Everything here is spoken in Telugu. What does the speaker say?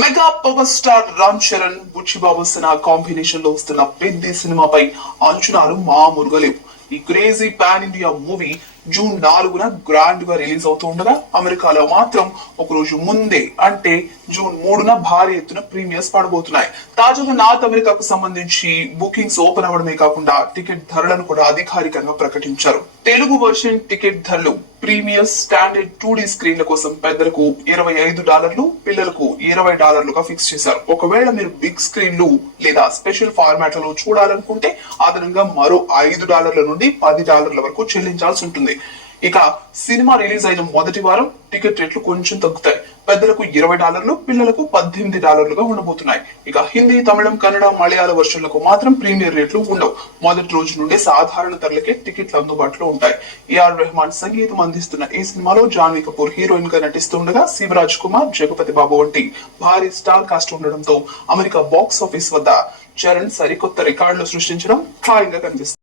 Mega power star Ram Charan Buchi Babu Sinha combination లో వస్తున్న పెద్ద సినిమాపై అంచనాలు మామూలుగా లేవు. ఈ crazy pan India movie June 4న గ్రాండ్ గా రిలీజ్ అవుతూ ఉండగా అమెరికాలో మాత్రం ఒక రోజు ముందే అంటే జూన్ 3న భారీ ఎత్తున ప్రీమియర్స్ పడబోతున్నాయి. తాజాగా నార్త్ అమెరికాకు సంబంధించి బుకింగ్స్ ఓపెన్ అవ్వడమే కాకుండా టికెట్ ధరలను కూడా అధికారికంగా ప్రకటించారు. తెలుగు వర్షన్ టికెట్ ధరలు ప్రీమియర్ స్టాండర్డ్ 2D స్క్రీన్ల కోసం పెద్దలకు $25, పిల్లలకు $20గా ఫిక్స్ చేశారు. ఒకవేళ మీరు బిగ్ స్క్రీన్లు లేదా స్పెషల్ ఫార్మాట్లలో చూడాలనుకుంటే అదనంగా మరో $5 నుండి $10 వరకు చెల్లించాల్సి ఉంటుంది. ఇక సినిమా రిలీజ్ అయిన మొదటి వారం టికెట్ రేట్లు కొంచెం తగ్గుతాయి. పెద్దలకు $20, పిల్లలకు $18గా ఉండబోతున్నాయి. ఇక హిందీ, తమిళం, కన్నడ, మలయాళ వర్షన్లకు మాత్రం ప్రీమియర్ రేట్లు ఉండవు. మొదటి రోజు నుండి సాధారణ ధరలకే టికెట్లు అందుబాటులో ఉంటాయి. ఏఆర్ రెహమాన్ సంగీతం అందిస్తున్న ఈ సినిమాలో జాన్వీ కపూర్ హీరోయిన్ గా నటిస్తుండగా శివరాజ్ కుమార్, జగపతి బాబు వంటి భారీ స్టార్ కాస్ట్ ఉండడంతో అమెరికా బాక్స్ ఆఫీస్ వద్ద చరణ్ సరికొత్త రికార్డులు సృష్టించడం ఖాయంగా కనిపిస్తుంది.